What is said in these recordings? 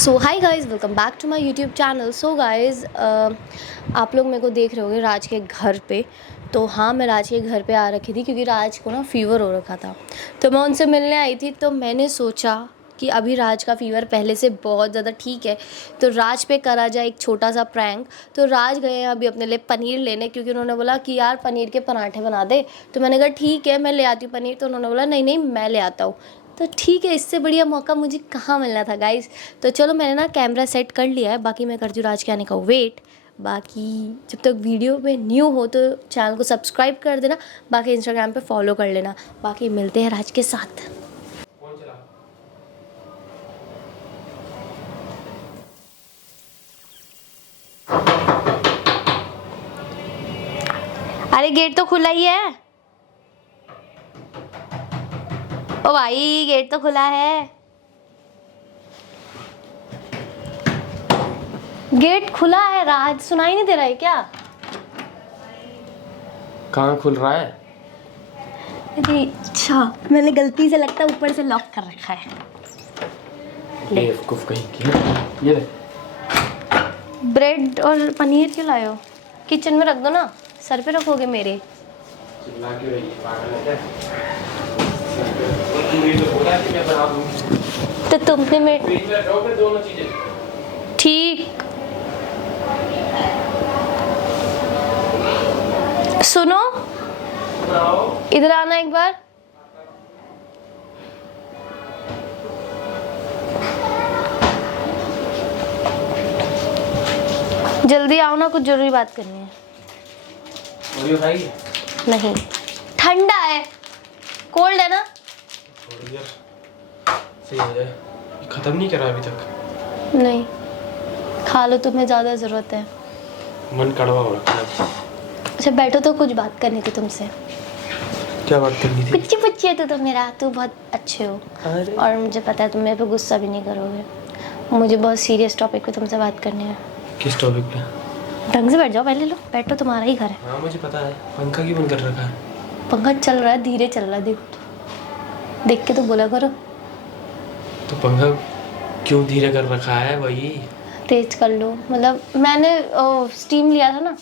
So hi guys, welcome back to my YouTube channel. So guys, आप लोग मेरे को देख रहे होंगे राज के घर पे। तो हाँ, मैं राज के घर पे आ रखी थी क्योंकि राज को ना फ़ीवर हो रखा था। तो मैं उनसे मिलने आई थी। तो मैंने सोचा कि अभी राज का फ़ीवर पहले से बहुत ज़्यादा ठीक है, तो राज पे करा जाए एक छोटा सा प्रैंक। तो राज गए हैं अभी अपने लिए पनीर लेने, क्योंकि उन्होंने बोला कि यार पनीर के पराठे बना दे। तो मैंने कहा ठीक है, मैं ले आती हूँ पनीर। तो उन्होंने बोला नहीं नहीं, मैं ले आता हूँ। तो ठीक है, इससे बढ़िया मौका मुझे कहाँ मिलना था गाइज़। तो चलो, मैंने ना कैमरा सेट कर लिया है, बाकी मैं करती हूँ राज के आने का वेट। बाकी जब तक वीडियो में न्यू हो तो चैनल को सब्सक्राइब कर देना, बाकी इंस्टाग्राम पे फॉलो कर लेना। बाकी मिलते हैं राज के साथ। अरे गेट तो खुला ही है। ओ भाई, गेट तो खुला है। गेट खुला है राज, सुनाई नहीं दे रहा है क्या? कहाँ खुल रहा है? अरे अच्छा, मैंने गलती से लगता है ऊपर से लॉक कर रखा है। बेवकूफ कहीं की। ये ले। ब्रेड और पनीर क्यों लाए हो? किचन में रख दो ना, सर पे रखोगे मेरे। चिल्ला क्यों रही है? पागल है क्या? तूने तो बोला कि मैं बना दूँ। तो तुमने मेरे बीच में रखो फिर दोनों चीजें। ठीक। सुनो, इधर आना एक बार। जल्दी आओ ना, कुछ जरूरी बात करनी है। ओरियो खाएगी? नहीं, ठंडा है, कोल्ड है ना। थोड़ी देर सही हो जाए। खत्म नहीं करा अभी तक? नहीं, खा लो, तुम्हें ज़्यादा ज़रूरत है। मन कड़वा हो रखा है। अच्छा बैठो, तो कुछ बात करनी थी तुमसे। क्या बात करनी थी? कुछ पूछिए तो मेरा, तू बहुत अच्छे हो। अरे और मुझे पता है तुम मेरे पे गुस्सा भी नहीं करोगे। मुझे बहुत सीरियस टॉपिक पे तुमसे बात करनी है। किस टॉपिक पे? ढंग से बैठ जाओ, पहले लो बैठो, तुम्हारा ही घर है। हाँ मुझे पता है। पंखा क्यों बंद कर रखा है? पंखा चल रहा है, धीरे चल रहा है, देखो तो। देख के तो बोला करो। तो पंखा क्यों धीरे कर रखा है? वही तेज कर लो, मतलब मैंने स्टीम लिया था ना,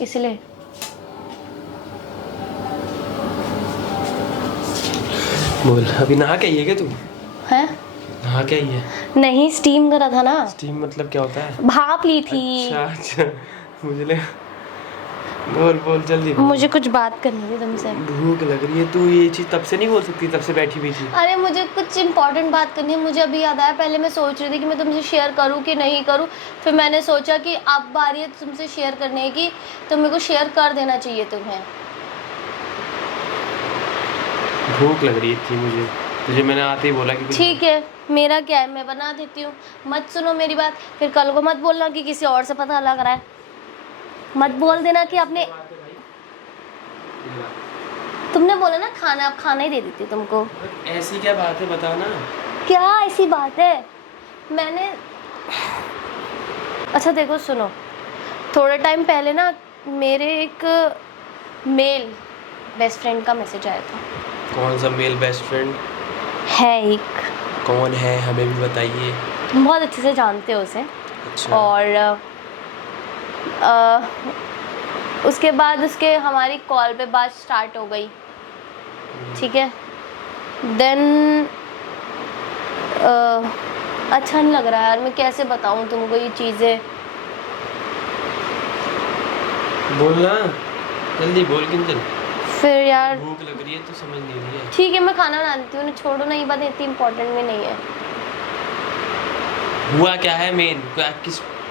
इसलिए। बोल। अभी नहा के आई है क्या तू? है? नहा के आई है? नहीं, स्टीम करा था ना। स्टीम मतलब क्या होता है? भाप ली थी। अच्छा अच्छा, मुझे ले। बोल बोल जल्दी बोल। मुझे कुछ बात करनी थी तुमसे। भूख लग रही है। तू ये चीज तब से नहीं बोल सकती? तब से बैठी हुई थी। अरे मुझे कुछ इंपॉर्टेंट बात करनी है, मुझे अभी याद आया। पहले मैं सोच रही थी कि मैं तुमसे शेयर करूं कि नहीं करूं, फिर मैंने सोचा कि अब बारी है तुमसे शेयर करने की, तो मेरे को शेयर कर देना चाहिए तुम्हें। भूख लग रही थी मुझे, तुझे मैंने आते ही बोला कि ठीक है, मेरा क्या है, मैं बना देती हूँ। मत सुनो मेरी बात, फिर कल को मत बोलना कि किसी और से पता लग रहा है। मत बोल देना कि आपने, तुमने बोला ना खाना, अब खाना ही दे देती हूँ तुमको। ऐसी क्या बात है बता ना। क्या ऐसी बात है? मैंने, अच्छा देखो सुनो, थोड़े टाइम पहले ना मेरे एक मेल बेस्ट फ्रेंड का मैसेज आया था। कौन सा मेल बेस्ट फ्रेंड है एक। कौन है? हमें भी बताइए। तुम बहुत अच्छे से जानते हो उसे। अच्छा। और उसके बाद उसके हमारी कॉल पे बात स्टार्ट हो गई, ठीक है। देन अच्छा नहीं लग रहा है यार, मैं कैसे बताऊँ तुमको ये चीज़ें। बोलना जल्दी बोल किंजल। फिर यार भूख लग रही है तो समझ नहीं रही है। ठीक है, मैं खाना बना देती हूँ, छोड़ो ना, ये बात इतनी इम्पोर्टेंट में नहीं है। हुआ क्या है मेन?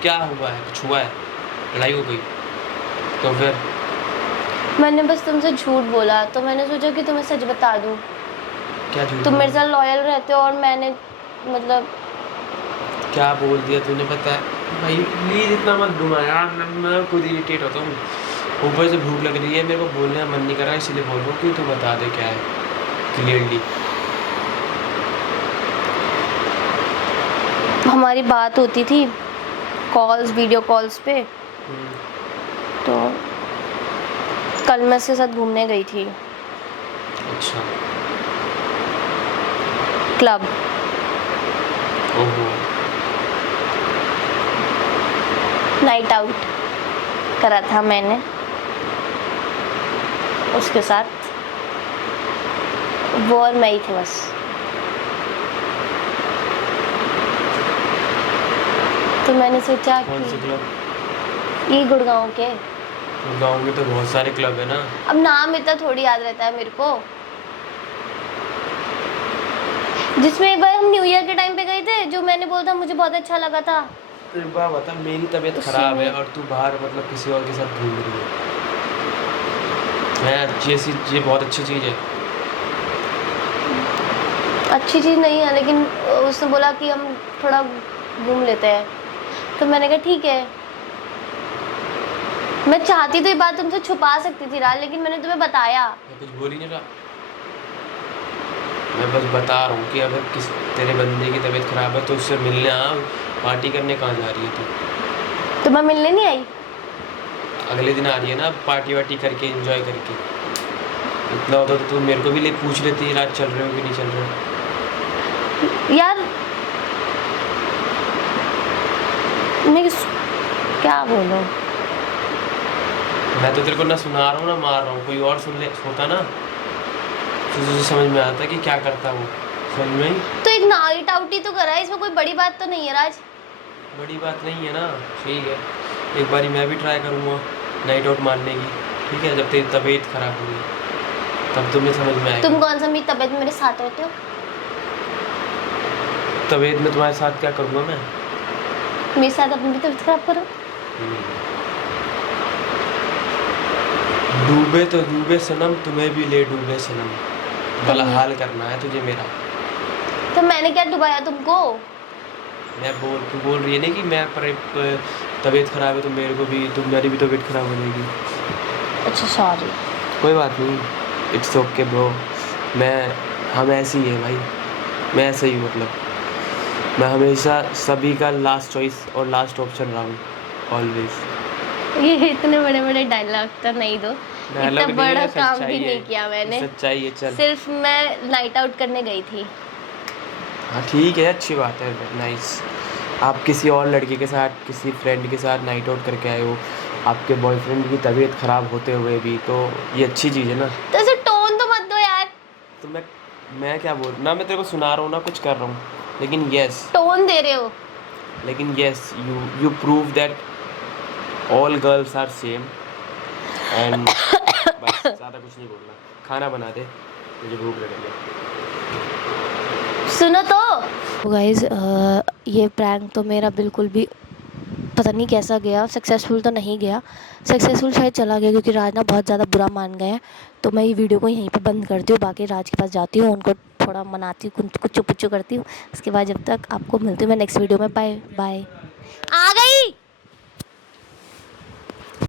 क्या हुआ है? कुछ हुआ है? लड़ाई हो गई? तो फिर मैंने बस तुमसे झूठ बोला, तो मैंने सोचा कि तुम्हें सच बता दूँ। क्या झूठ? तुम मेरे साथ लॉयल रहते हो और मैंने, मतलब क्या बोल दिया तूने? पता है भाई, प्लीज इतना मत घुमा यार, मैं खुद इरिटेट होता हूँ। ऊपर से भूख लग रही है, मेरे को बोलने का मन नहीं कर रहा, इसलिए बोल रहा हूँ कि तू बता दे क्या है क्लियरली। हमारी बात होती थी कॉल्स, वीडियो कॉल्स पे। तो कल मैं उसके साथ घूमने गई थी। अच्छा। क्लब। ओहो। नाइट आउट करा था मैंने उसके साथ, वो और मैं ही थे बस। तो मैंने सोचा कौन से कि क्लब? ये गुड़गांव के, गाँव में तो बहुत सारे क्लब है ना। अब नाम इतना थोड़ी याद रहता है मेरे को। जिसमें एक बार हम न्यू ईयर के टाइम पे गए थे, जो मैंने बोला था मुझे बहुत अच्छा लगा था। अरे वाह, बता, मेरी तबीयत उसी खराब है में। और तू बाहर मतलब किसी और के साथ घूम रही है। ये बहुत अच्छी चीज़ है। अच्छी चीज़ नहीं है, लेकिन उसने बोला कि हम थोड़ा घूम लेते हैं, तो मैंने कहा ठीक है। मैं चाहती तो ये बात तुमसे छुपा सकती थी राज, लेकिन मैंने तुम्हें बताया। मैं कुछ बोल ही नहीं रहा, मैं बस बता रहा हूँ कि अगर तेरे बंदे की तबीयत खराब है तो उससे मिलने आ। पार्टी करने कहाँ जा रही है तू? तो मैं मिलने नहीं आई। अगले दिन आ रही है ना, पार्टी वार्टी करके एंजॉय करके। इतना होता तो तू मेरे को भी ले पूछ लेती, रात चल रहे हो कि नहीं चल रहे हो। यार मैं क्या बोलूं? मैं तो तेरे को ना सुना रहा हूँ ना मार रहा हूँ। कोई और सुन ले होता ना तो तुझे समझ में आता कि क्या करता वो। समझ में आई? तो एक नाइट आउट ही तो करा है, इसमें कोई बड़ी बात तो नहीं है राज। बड़ी बात नहीं है ना, ठीक है। एक बारी मैं भी ट्राई करूँगा नाइट आउट मारने की, ठीक है, जब तेरी तबीयत खराब होगी तब तुम्हें समझ में आएगा। तुम कौन सा मेरी तबीयत में मेरे साथ रहते हो? तबीयत में तुम्हारे साथ क्या करूँगा मैं? मेरे साथ अपनी भी तबीयत खराब करो। डूबे तो डूबे सनम, तुम्हें भी ले डूबे सनम। भला हाल करना है तुझे मेरा। तो मैंने क्या डुबाया तुमको? तू बोल रही है ना कि मैं पर तबीयत खराब है तो मेरे को भी, मेरी भी तबीयत खराब हो जाएगी। अच्छा सॉरी। कोई बात नहीं, इट्स ओके ब्रो। हम ऐसे ही है भाई, मैं ऐसा ही हूँ। मतलब मैं हमेशा सभी का लास्ट चॉइस और लास्ट ऑप्शन रहा हूँ, ऑलवेज। ये इतने बड़े बड़े डायलॉग तो नहीं दो, इतना बड़ा काम भी नहीं किया मैंने। सच्चाई है। चल, सिर्फ मैं नाइट आउट करने गई थी। हाँ ठीक है, अच्छी बात है, नाइस। आप किसी और लड़के के साथ, किसी फ्रेंड के साथ नाइट आउट करके आए हो, आपके बॉयफ्रेंड की तबीयत खराब होते हुए भी, तो ये अच्छी चीज़ है ना। तो ऐसे टोन तो मत दो यार। तो मैं क्या बोल ना, मैं तेरे को सुना रहा हूँ ना, कुछ कर रहा हूँ, लेकिन यस, टोन दे रहे हो। लेकिन yes, you prove that all girls are same and बस, ज़्यादा कुछ नहीं बोलना। खाना बना दे, मुझे भूख लग रही है। सुनो तो गाइज, ये प्रैंक तो मेरा बिल्कुल भी पता नहीं कैसा गया। सक्सेसफुल तो नहीं गया, सक्सेसफुल शायद चला गया, क्योंकि राज ना बहुत ज़्यादा बुरा मान गए हैं। तो मैं ये वीडियो को यहीं पे बंद करती हूँ, बाकी राज के पास जाती हूँ, उनको थोड़ा मनाती हूँ, कुछ पुच्चू करती हूँ। उसके बाद जब तक आपको मिलती हूँ मैं नेक्स्ट वीडियो में। Bye bye.